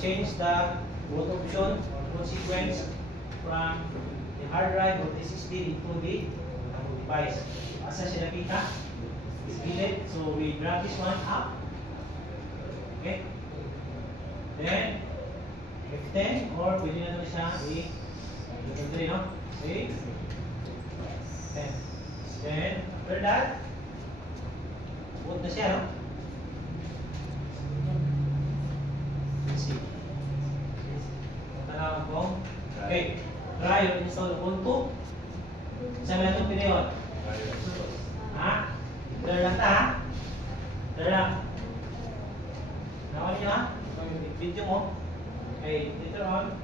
change the boot option boot sequence from the hard drive or SSD into the device. Asa siya nakita? Split. So we drag this one up. Okay. Then F10 or pwede na naman siya i-3, no? See? 10. Then after that, boot na siya, no? Let's see. Tanawan ko. Okay. Try or install Ubuntu. Saan na itong pinayon? Ha? Clear lang ta, ha? Clear lang. Nakuha niyo, ha? Video mo. Okay, later on,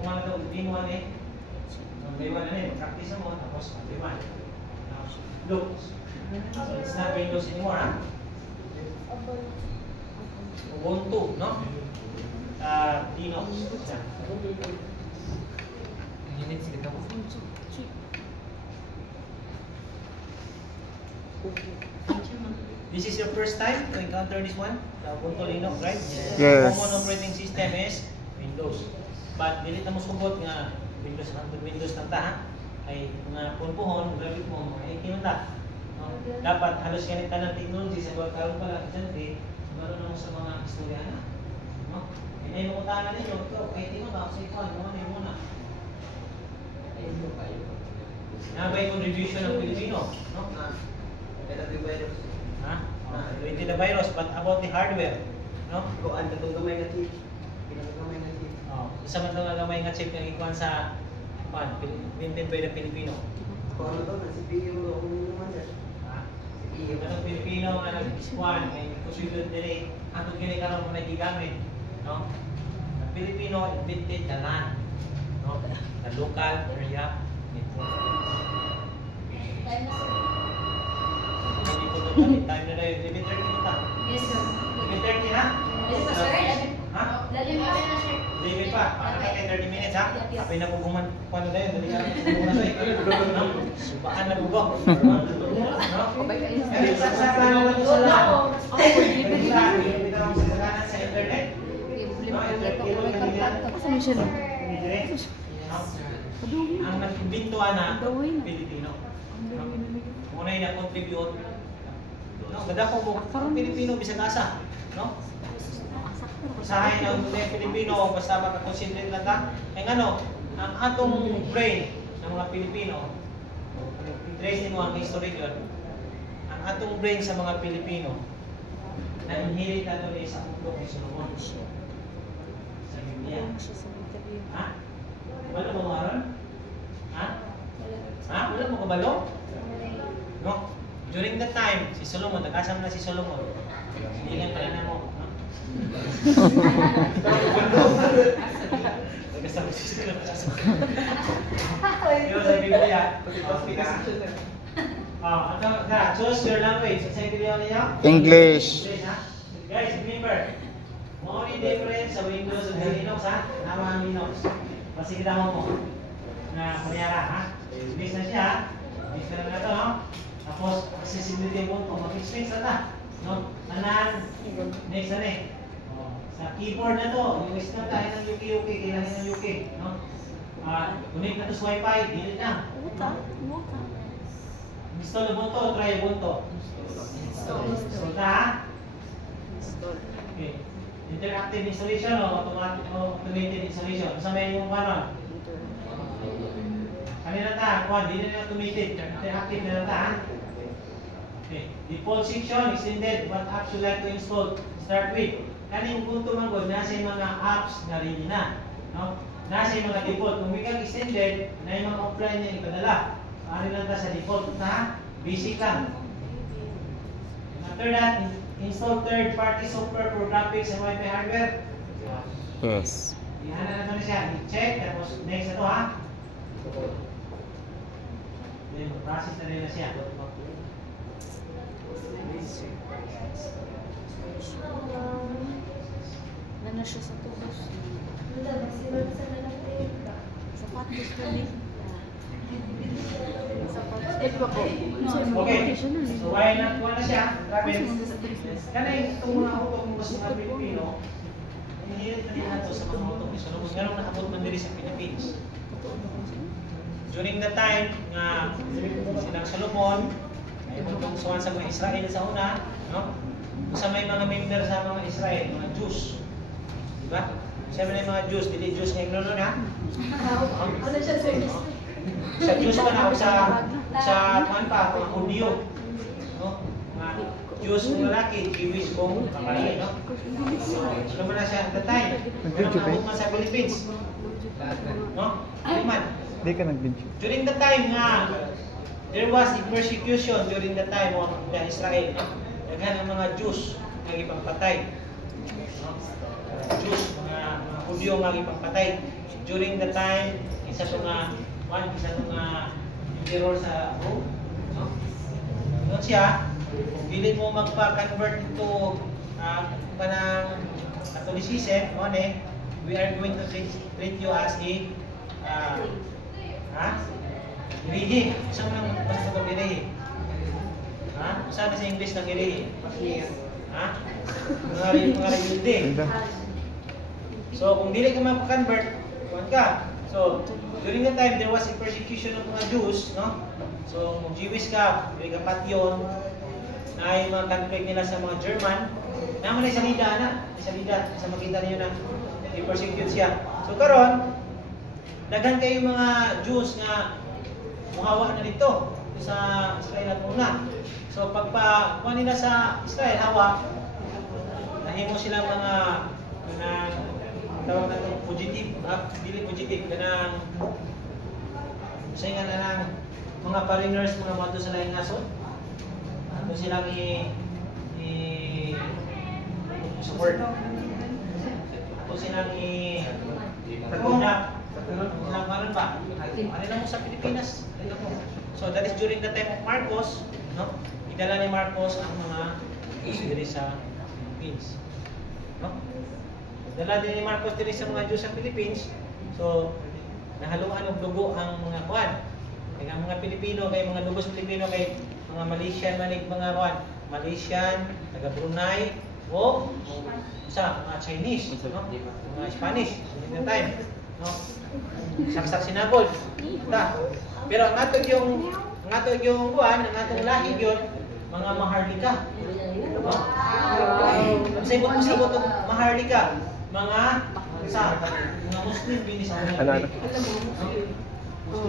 kung ano ito, din one eh. Day one na eh, mag-practice mo, tapos day one. Now, look. So it's not Windows anymore, ha? Ubuntu, no? Linux. This is your first time to encounter this one, the Ubuntu Linux, right? Yes. Common operating system is Windows. But dili ta mo sugot nga Windows lang ta, ha? Ay mga punpuhon, graphic mo, ay kinunta. No? Dapat halos ganit ng technology sa karon pa lang dyan, meron mo sa mga istorya na. No? Ay mo utanan ninyo, kahit di mo ba sa ikaw, mo na muna. Nabay contribution ng Pilipino, no? Ha? 20 the virus, but about the hardware, no? Kuan katong gamay nga chip. Pinakagamay nga chip. Oh, isa man tong gamay nga chip nga ikuan sa maintain by the Filipino. Kuan to na CPU mo kung naman sir. Ha? Yung anong Pilipino nga nag-iskuan, may computer dire, ato gini karon mo nagigamit, no? Ang Pilipino invented the LAN, no? The local area network. Time na tayo, limit 30 kita. Yes, sir. Limit 30 na? Yes, sir. Ha? Lalim pa na, sir. Limit pa, para natin 30 minutes, ha? Kapay na puguman, paano tayo? Dali ka, puguman na tayo. Subaan na bugo. No? Kaya sa plano ko ito sa lahat. Bitaw sa kanan sa internet. Ang nagbintuan na Pilipino. Muna yung na-contribute. No, ganda ko ang Pilipino bisag asa, no? Usahay ng Pilipino basta makakonsentrate lang ta. Kaya ngano, ang atong brain ng mga Pilipino, trace nimo ang history yun. Ang atong brain sa mga Pilipino na inherit nato ni sa mundo ni Solomon. Sa Biblia. Ha? Wala mo maron? Ha? Ha? Wala mo kabalo? No? During that time, si Solomon, nag-asam na si Solomon. Hindi lang pala na mo. No? Nag-asam si Solomon. Pero sa Biblia, choose your language. Sa Biblia niya? English. Guys, remember, mo ni difference sa Windows at Linux, ha? Nama ang Linux. Kasi kita mo na kunyara, ha? Next na siya, next na ito, no? Tapos, accessibility mo kung mag-explain sa no? Tanan, next na eh. Sa keyboard na to, yung start tayo ng UK, kailangan ng UK, no? Connect na to sa Wi-Fi, delete na. Install Ubuntu, try Ubuntu. Install ka, ha? Okay. Interactive installation o automated installation. Sa may yung panon? Kanina ta, hindi na automated. Interactive na ta, ha? Okay. Default section, extended, what apps you like to install. Start with. Kaning Ubuntu man god, nasa yung mga apps na ready na. No? Nasa yung mga default. Kung may kang extended, na yung mga offline niya ipadala. Ano lang ta sa default na basic lang. After that, install third-party software for graphics and Wi-Fi hardware. Yes. Ihanan na ito siya. I-check. Tapos next na ito, ha? Then, process na rin na siya. Ano siya sa tubos? Sapatos ka din. Okay. So, why na siya? Grabe. Kanay itong mga utok mo sa mga Pilipino, Hinihirit na nila ito sa mga utong isunod. Nga nung nakabot man diri sa Philippines. During the time nga silang Solomon, ay itong suwan sa mga Israel sa una, no? Sa may mga member sa mga Israel, mga Jews. Diba? Sabi na yung mga Jews, dili Jews nga ignono na. Ano siya, sir? Sa Jews ka na, sa kuhan pa, mga Hudyo. No? Mga Jews kong lalaki, Jewish kong babae, no? So, naman na siya at the time. Pero nakabot man sa Philippines. No? Hindi man. Di ka nag-video. During the time nga, there was a persecution during the time of the Israel. No? Daghan ang mga Jews nga ipagpatay. No? Jews, mga Hudyo nga ipagpatay. During the time, isa to nga emperor sa Rome. No? Doon siya, kung hindi mo magpa-convert into panang Catholicism, we are going to treat you as a irihi. Saan mo nang basta ito irihi? Saan sa English ng irihi? Mga rebelde. So, kung dili ka magpa-convert, kuhan ka. So, during the time, there was a persecution ng mga Jews, no? So, kung Jewish ka, dili ka patyon, na yung mga conflict nila sa mga German, naman ay salida na. Sa makita niyo na i-persecute siya. So, karon daghan kayo mga Jews nga muhawa na dito sa Israel at una. So, pagpa nila sa Israel, hawa, nahimo sila mga tawag na ito, fugitive, dili fugitive, ganang sayo nga ng mga foreigners, mga mato sa laing nasod. Ito silang support. Ito silang Ano ba? Ano lang mo sa Pilipinas? So that is during the time of Marcos, no? Idala ni Marcos ang mga Jews diri sa Philippines. No? Dala din ni Marcos diri sa mga Jews sa Philippines. So nahaluan og dugo ang mga kuan. Kaya ang mga Pilipino, kay mga dugos Pilipino, kay mga Malaysian manig mga kuan, Malaysian, taga Brunei, o sa mga Chinese, no? Mga Spanish, in the time, no? Saksak sinagod. Pero ang atong yung kuan, ang atong lahi yun, mga Maharlika. No? Sabot ang Maharlika, mga Muslim bini sa mga. So,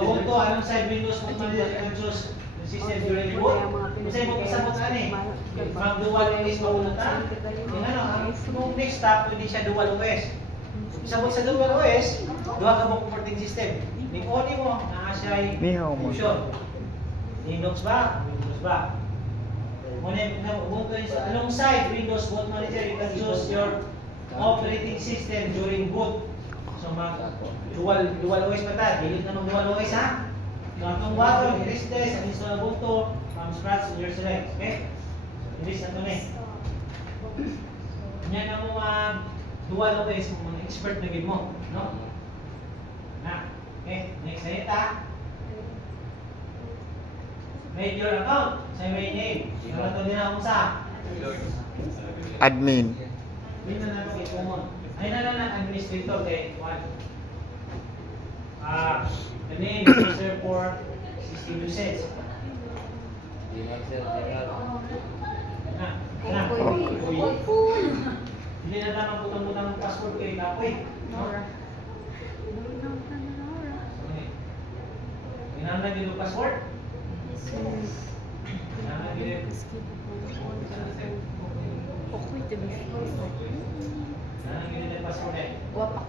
kung to, anong side windows mo choose system during boot? Kasi mo isabot ani. Mag-dual OS mauna. Yung ang next stop, pwede siya dual OS. Isabot sa dual OS, duha ka mo operating system. Ni-on mo, naa siya function. Linux ba? Windows ba? Alongside Windows Boot Manager, you can choose your operating system during boot. So dual OS pa tayo. Delete na ng dual OS ha. So atong button, erase this, and install Ubuntu from scratch in your select. Okay? Erase na ito na Yan ang mga dual OS, mga expert na game mo. No? Okay, next na ita. Make your account. Say my name. Ano ito din akong sa? Admin. Hindi na natin i-common. Ay na lang ang administrator kay Juan. The name is reserved for 60 usage. Hindi na naman butang-butang ng password kay Kapoy. Ginamit din yung password? Ginamit din yung password eh. Wapak.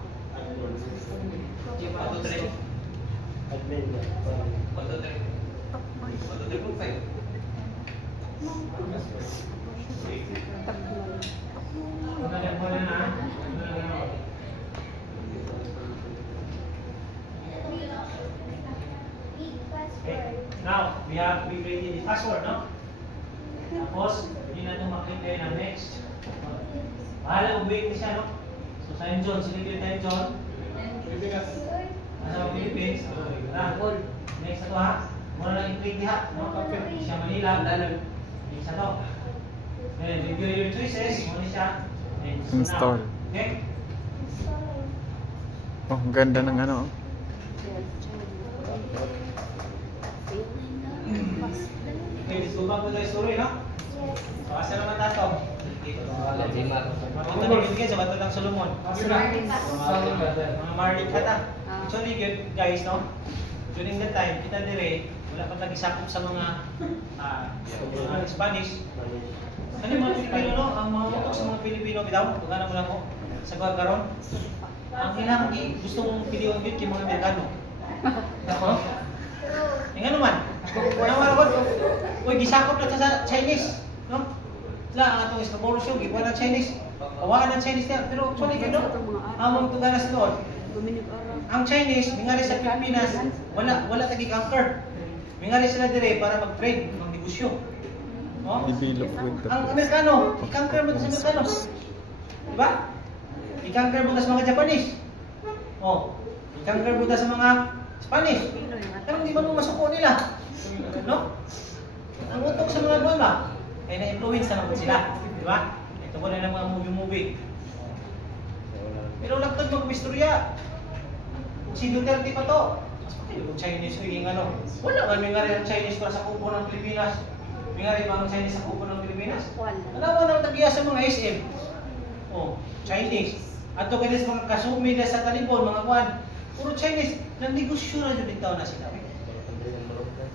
Now, we created the password, no? Tapos, hindi na ito maklik kayo ng next. Bahala, ubuhin siya, no? So, time zone, select yung time zone. Nasa mga Philippines. Next na ito, ha? Muna lang i-click diha, no? Siya Manila, isa to. Then, review your choices. Muna siya. And Install. Okay? Oh, ang ganda ng ano. Okay, let's go back to the story, no? So, asa naman nato? Makita ni Binigay sa Bato ng Solomon. Mga Mardik kata. Actually, good guys, no? During that time, kita dire, wala pa nag-isakop sa mga Spanish. Ano yung mga Pilipino, no? Ang mga utok sa mga Pilipino, bitaw, tugana mo lang ko. Sa karon. Ang ilang gusto mong piliwan yun yung mga Amerikano. Ako? Yung ano man? Ano man ako? Uy, gisakop na sa Chinese. No? Sila ang atong ispaborosyo, gikuha ng Chinese. Kawaan ng Chinese niya. Pero actually, no? Among tugana sa doon. Ang Chinese, mingari sa Pilipinas, wala tagi-conquer. Mingari sila dire para mag-trade, mag-negosyo. No? Develop with the Ang Amerikano, i-conquer mo sa Amerikano. Diba? I-conquer mo sa mga Japanese. Oh, i-conquer mo sa mga Spanish. Pero hindi man mo masuko nila. No? Ang utok sa mga buwan ba? Kaya na-influence na naman sila. Diba? Ito mo na ng mga movie-movie. Pero lagtag mag-istorya. Si Duterte pa to. Mas pati yung Chinese ko yung ano. Wala kami nga rin ang Chinese para sa kupo ng Pilipinas. May nga rin mga Chinese sa kupo ng Pilipinas. Alam mo na tagiya sa mga SM. Oh, Chinese. At to kaya sa mga kasumi na sa talibon, mga kwan. Puro Chinese. Nang-negosyo na dyan bitaw na sila.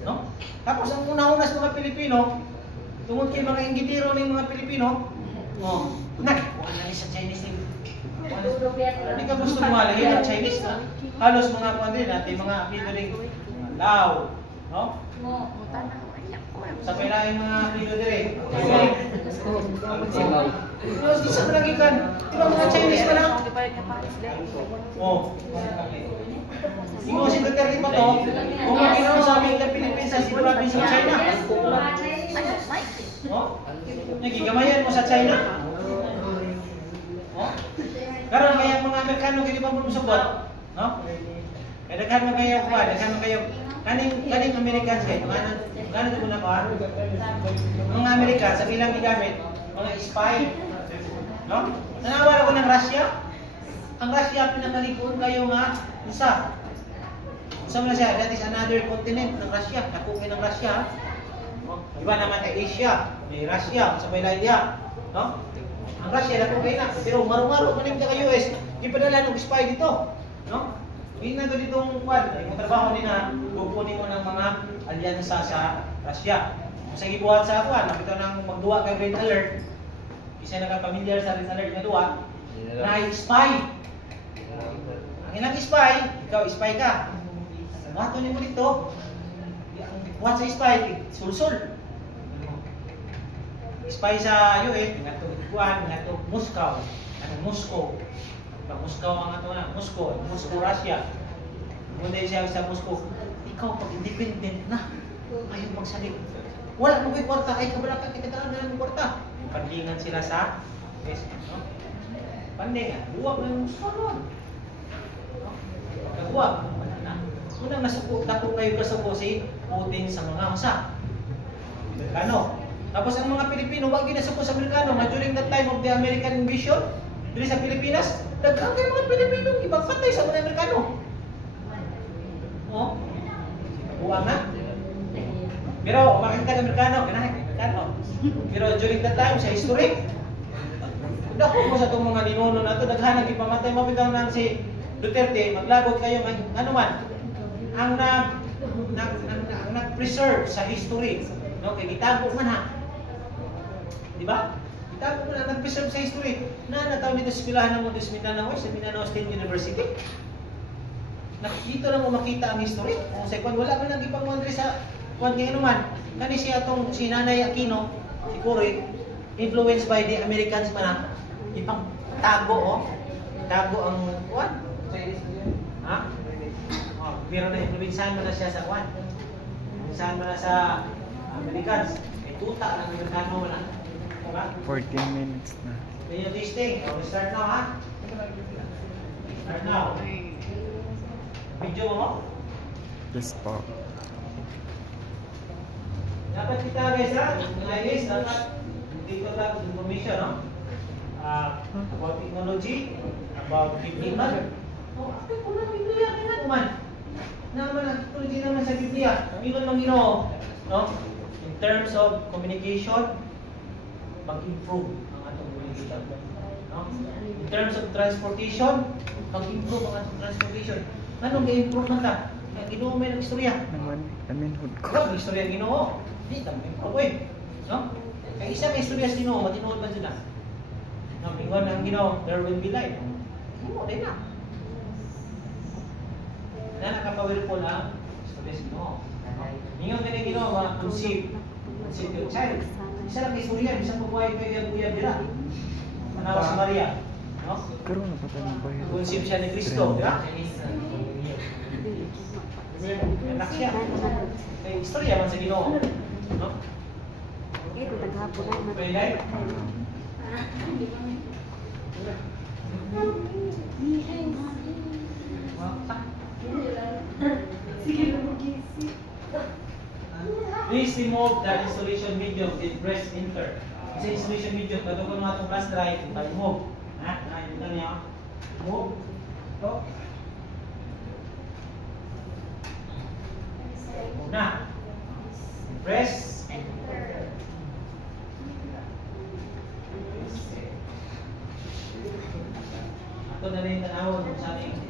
No? Tapos ang una-una sa mga Pilipino, tungkol kay mga inggitiro ng mga Pilipino, oh, wala na sa Chinese din. Hindi ka gusto lumalahin ang Chinese, no? Halos mga kwan din natin, mga apelido rin, Lao, no? Sa kailangan mga apelido rin. Tapos isa mo lagi kan, diba mga Chinese pa lang? Oh. Ingo si Duterte pa to, kung makinaw sa aming Pilipinas sa province ng China. Oh? Nagigamayan mo sa China? Oh? Karon kaya mga Amerikano kini pa mo subot, no? Kaya daghan man kayo kuan, daghan man kayo kaning Americans kay ngano to na kuan. Mga American sa ilang gigamit mga spy, no? Nanawala ko ng Russia. Ang Russia pinakalikod kayo nga isa. Sa mga siya, that is another continent ng Russia. Nakuha ng Russia. No? Iba naman kay Asia, may Russia, sa India, no? Ang Russia na kung na, pero maro-maro maning ka US, di padala ng spy dito, no? Hindi na ditong kwan, yung trabaho din na kukunin mo ng mga alyansa sa Russia. Sa gibuhat sa kwan, nakita nang magduwa kay Red Alert, isa na ka familiar sa Red Alert na duwa, na spy. Ang ilang spy, ikaw spy ka. Mato ni mo dito, kuha sa spy, sul-sul. Spy sa US, nga to Kuan, nga to Moscow, Moscow. Moscow ang ato na, Moscow, Russia. Muna siya sa Moscow. Ikaw pag independent na, ayaw magsalig. Wala mo ko'y kwarta, ay kabalaka kita talaga ng kwarta. Pandingan sila sa Facebook, no? Pandingan, buwag ng Moscow nun. Pagkabuwag, wala na. Unang dako kayo kasuko si Putin sa mga masa. Amerikano. Tapos ang mga Pilipino, wag ginasuko sa Amerikano. During that time of the American invasion, dito sa Pilipinas, nagkang kayo mga Pilipino, ibang patay sa mga Amerikano. Oh? Buwag na. Pero, makikita ng Amerikano, kinahin, Amerikano. Pero during that time, sa history, dako mo sa itong mga ninuno na ito, naghanang ipamatay, mabitaw na si Duterte, maglagot kayo, ano man, ang nag-preserve sa history, no? Kaya gitago man ha. Di ba? Gitago man, nag-preserve sa history. Nataw dito sa eskwelahan ng Montes Mindanao, sa Mindanao State University. Dito lang mo makita ang history. Kung sa ikon, wala man nang ipangwandri sa kung ano man. Kani siya itong si Nanay Aquino, si Kuroy, influenced by the Americans man na ipang tago, oh. Tago ang kuwan. Ha? Oh, pero na-influencehan mo na siya sa kuwan. Influencehan mo na sa Americans. May tuta ng Amerikano mo na. Diba? 14 minutes na. Then yung listing. So, start now, ha? Start now. Video mo? Yes po. Dapat kita guys, ha? Guys, dapat dito lang information, no? About technology, about biblical. Oh, ate, kung na Biblia, kaya naman. Naman ang technology naman sa Biblia. Ang iwan mang Ginoo, no? In terms of communication, mag-improve ang atong communication. No? In terms of transportation, mag-improve ang atong transportation. Anong ga-improve man ta? Ang Ginoo may nag-istorya. Aminhod ko. Kung istorya ng Ginoo, di improve eh. No? Kaya isa ka istorya sa Ginoo, matinuod man sila. No, ingon ang Ginoo, there will be light. Ginoo din na. Na nakapawirpol ang istorya sa Ginoo. Ingon ka ng Ginoo, conceive your child. Isa lang istorya, bisang bubuhay kayo uyab dira. Manawa si Maria. No? Karoon na pa tayo ng bayad. Conceive siya ni Kristo, di ba? Anak siya. Kaya istorya man sa Ginoo. No? Ito taghapon ay Pwede? Please remove the installation medium with press enter. Kasi installation medium, kada ko nga itong flash drive, remove. Ha? Nakikita niya? Remove. Ito. Remove na. Press. Ito na rin tanawon kung saan yung